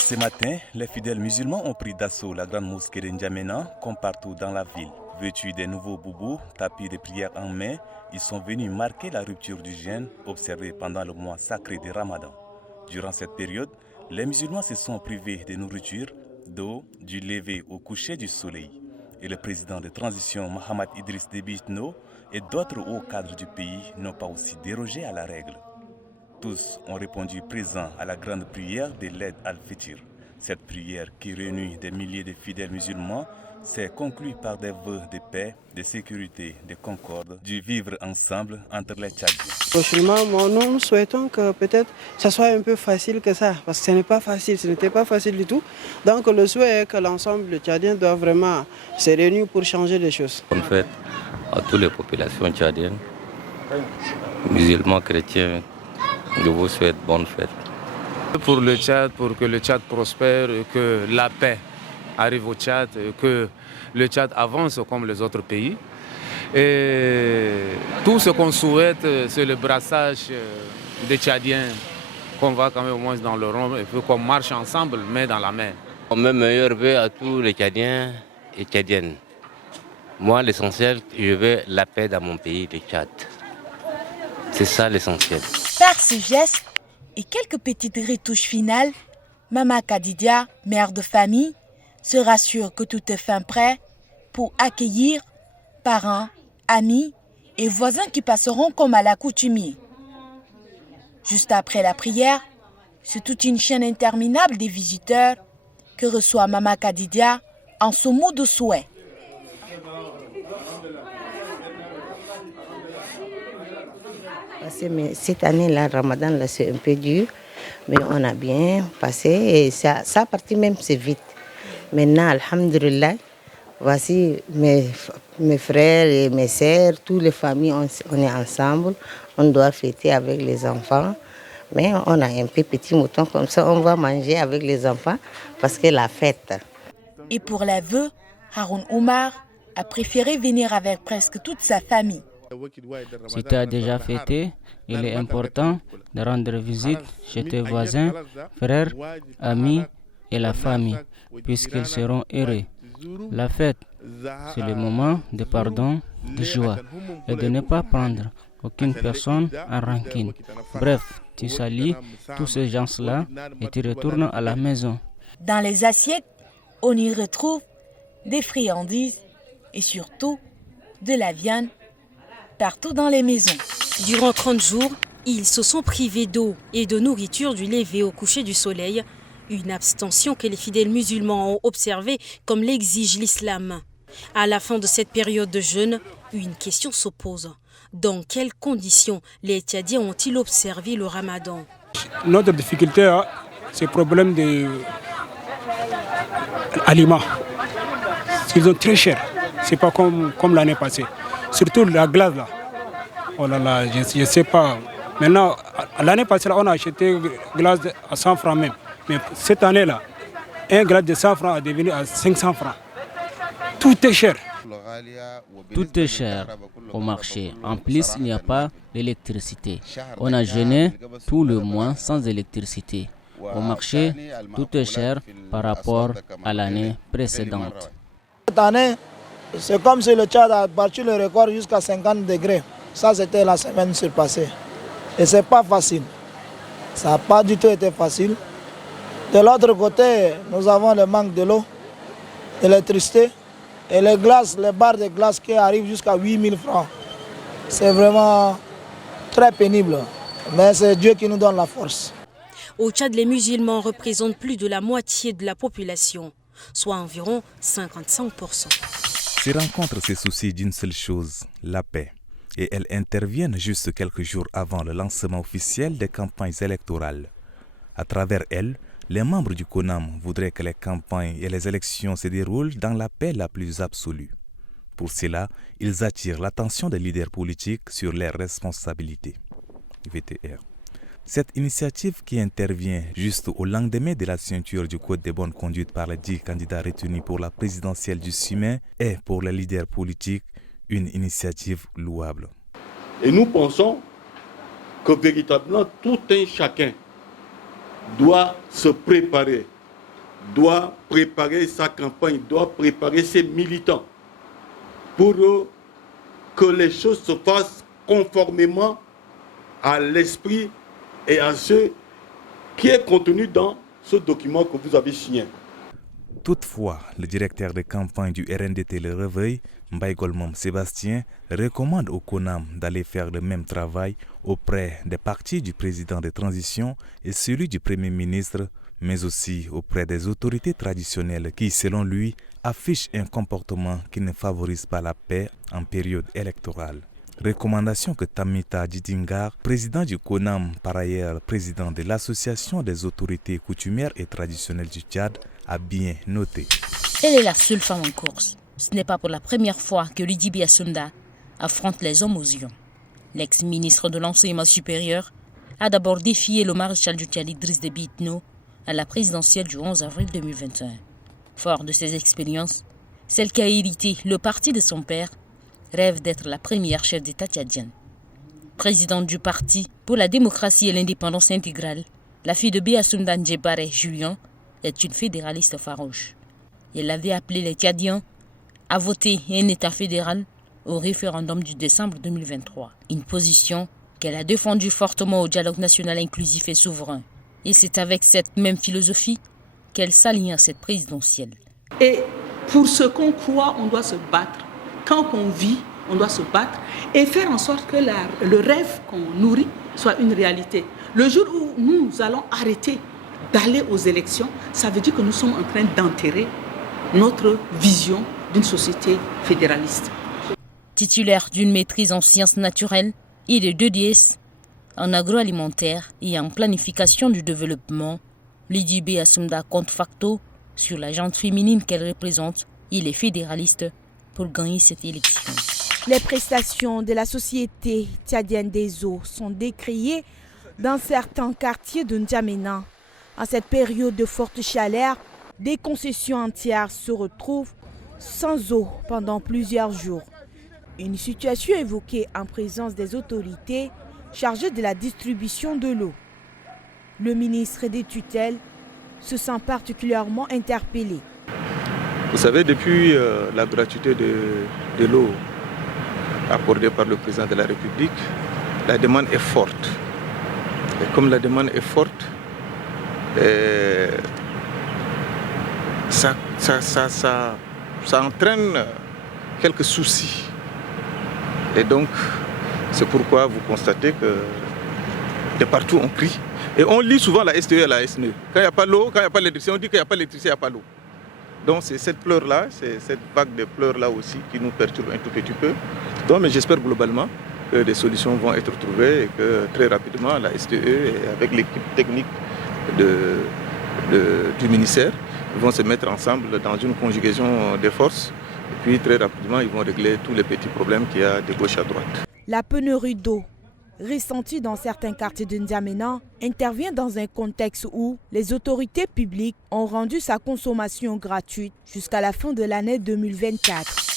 Ce matin, les fidèles musulmans ont pris d'assaut la grande mosquée de N'Djamena, comme partout dans la ville. Vêtus des nouveaux boubous, tapis de prière en main, ils sont venus marquer la rupture du jeûne observé pendant le mois sacré de Ramadan. Durant cette période, les musulmans se sont privés de nourriture, d'eau, du lever au coucher du soleil. Et le président de transition Mohamed Idriss Déby Itno et d'autres hauts cadres du pays n'ont pas aussi dérogé à la règle. Tous ont répondu présents à la grande prière de l'Eid al-Fitr. Cette prière qui réunit des milliers de fidèles musulmans s'est conclue par des vœux de paix, de sécurité, de concorde, du vivre ensemble entre les Tchadiens. Franchement, nous souhaitons que peut-être ça soit un peu facile que ça, parce que ce n'est pas facile, ce n'était pas facile du tout. Donc le souhait est que l'ensemble des Tchadiens doit vraiment se réunir pour changer les choses. Bonne fête à toutes les populations tchadiennes, musulmans, chrétiens. Je vous souhaite bonne fête. Pour le Tchad, pour que le Tchad prospère, que la paix arrive au Tchad, que le Tchad avance comme les autres pays. Et tout ce qu'on souhaite, c'est le brassage des Tchadiens, qu'on va quand même au moins dans le rond, et qu'on marche ensemble, main dans la main. Mes meilleurs vœux à tous les Tchadiens et Tchadiennes. Moi, l'essentiel, je veux la paix dans mon pays, le Tchad. C'est ça l'essentiel. Par ce geste et quelques petites retouches finales, Mama Kadidia, mère de famille, se rassure que tout est fin prêt pour accueillir parents, amis et voisins qui passeront comme à l'accoutumée. Juste après la prière, c'est toute une chaîne interminable des visiteurs que reçoit Mama Kadidia en ce mot de souhait. Mais cette année, le Ramadan, là, c'est un peu dur, mais on a bien passé et ça partit même, c'est vite. Maintenant, alhamdulillah, voici mes frères et mes sœurs, toutes les familles, on est ensemble, on doit fêter avec les enfants. Mais on a un peu petit mouton comme ça, on va manger avec les enfants parce que la fête. Et pour les vœux, Haroun Omar a préféré venir avec presque toute sa famille. Si tu as déjà fêté, il est important de rendre visite chez tes voisins, frères, amis et la famille, puisqu'ils seront heureux. La fête, c'est le moment de pardon, de joie et de ne pas prendre aucune personne en rancune. Bref, tu salis tous ces gens-là et tu retournes à la maison. Dans les assiettes, on y retrouve des friandises et surtout de la viande partout dans les maisons. Durant 30 jours, ils se sont privés d'eau et de nourriture du lever au coucher du soleil, une abstention que les fidèles musulmans ont observée comme l'exige l'islam. À la fin de cette période de jeûne, une question se pose. Dans quelles conditions les Tchadiens ont-ils observé le Ramadan? Notre difficulté, c'est le problème des aliments. Ils sont très chers. Ce n'est pas comme l'année passée. Surtout la glace là. Oh là là, je ne sais pas. Maintenant, l'année passée, là, on a acheté glace à 100 francs même. Mais cette année-là, un glace de 100 francs est devenu à 500 francs. Tout est cher. Tout est cher au marché. En plus, il n'y a pas d'électricité. On a jeûné tout le mois sans électricité. Au marché, tout est cher par rapport à l'année précédente. Cette année, c'est comme si le Tchad a battu le record jusqu'à 50 degrés. Ça, c'était la semaine surpassée. Et ce n'est pas facile. Ça n'a pas du tout été facile. De l'autre côté, nous avons le manque de l'eau, de l'électricité et les glaces, les barres de glace qui arrivent jusqu'à 8000 francs. C'est vraiment très pénible. Mais c'est Dieu qui nous donne la force. Au Tchad, les musulmans représentent plus de la moitié de la population, soit environ 55%. Ces rencontres se soucient d'une seule chose, la paix. Et elles interviennent juste quelques jours avant le lancement officiel des campagnes électorales. À travers elles, les membres du CONAM voudraient que les campagnes et les élections se déroulent dans la paix la plus absolue. Pour cela, ils attirent l'attention des leaders politiques sur leurs responsabilités. VTR. Cette initiative qui intervient juste au lendemain de la signature du Code de bonne conduite par les 10 candidats retenus pour la présidentielle du 6 mai est pour les leaders politiques une initiative louable. Et nous pensons que véritablement tout un chacun doit se préparer doit préparer sa campagne, doit préparer ses militants pour que les choses se fassent conformément à l'esprit et à ce qui est contenu dans ce document que vous avez signé. Toutefois, le directeur de campagne du RNDT Le Réveil, Mbaye Golmam Sébastien, recommande au CONAM d'aller faire le même travail auprès des partis du président de transition et celui du Premier ministre, mais aussi auprès des autorités traditionnelles qui, selon lui, affichent un comportement qui ne favorise pas la paix en période électorale. Recommandation que Tamita Didingar, président du CONAM, par ailleurs président de l'Association des autorités coutumières et traditionnelles du Tchad, a bien noté. Elle est la seule femme en course. Ce n'est pas pour la première fois que Lydie Biassounda affronte les hommes aux yeux. L'ex-ministre de l'Enseignement supérieur a d'abord défié le maréchal du Tchad Idriss Déby Itno à la présidentielle du 11 avril 2021. Fort de ses expériences, celle qui a hérité le parti de son père rêve d'être la première chef d'État tchadienne. Présidente du Parti pour la démocratie et l'indépendance intégrale, la fille de Biassounda Ndjebare Julien est une fédéraliste farouche. Elle avait appelé les Tchadiens à voter un État fédéral au référendum du décembre 2023. Une position qu'elle a défendue fortement au dialogue national inclusif et souverain. Et c'est avec cette même philosophie qu'elle s'aligne à cette présidentielle. Et pour ce qu'on croit, on doit se battre. Quand on vit, on doit se battre et faire en sorte que le rêve qu'on nourrit soit une réalité. Le jour où nous allons arrêter d'aller aux élections, ça veut dire que nous sommes en train d'enterrer notre vision d'une société fédéraliste. Titulaire d'une maîtrise en sciences naturelles et de 2 DS en agroalimentaire et en planification du développement, Lydie Biassounda compte facto sur la gente féminine qu'elle représente et les fédéralistes pour gagner cette élection. Les prestations de la Société tchadienne des eaux sont décriées dans certains quartiers de N'Djamena. En cette période de forte chaleur, des concessions entières se retrouvent sans eau pendant plusieurs jours. Une situation évoquée en présence des autorités chargées de la distribution de l'eau. Le ministre des tutelles se sent particulièrement interpellé. Vous savez, depuis la gratuité de l'eau accordée par le président de la République, la demande est forte. Et comme la demande est forte, ça entraîne quelques soucis. Et donc, c'est pourquoi vous constatez que de partout on crie. Et on lit souvent la STE et la SNE. Quand il n'y a pas l'eau, quand il n'y a pas l'électricité, on dit qu'il n'y a pas l'électricité, il n'y a pas l'eau. Donc c'est cette pleure-là, c'est cette vague de pleurs-là aussi qui nous perturbe un tout petit peu. Donc, mais j'espère globalement que des solutions vont être trouvées et que très rapidement la STE, avec l'équipe technique du ministère, vont se mettre ensemble dans une conjugaison des forces. Et puis très rapidement, ils vont régler tous les petits problèmes qu'il y a de gauche à droite. La pénurie d'eau ressentie dans certains quartiers de N'Djamena intervient dans un contexte où les autorités publiques ont rendu sa consommation gratuite jusqu'à la fin de l'année 2024.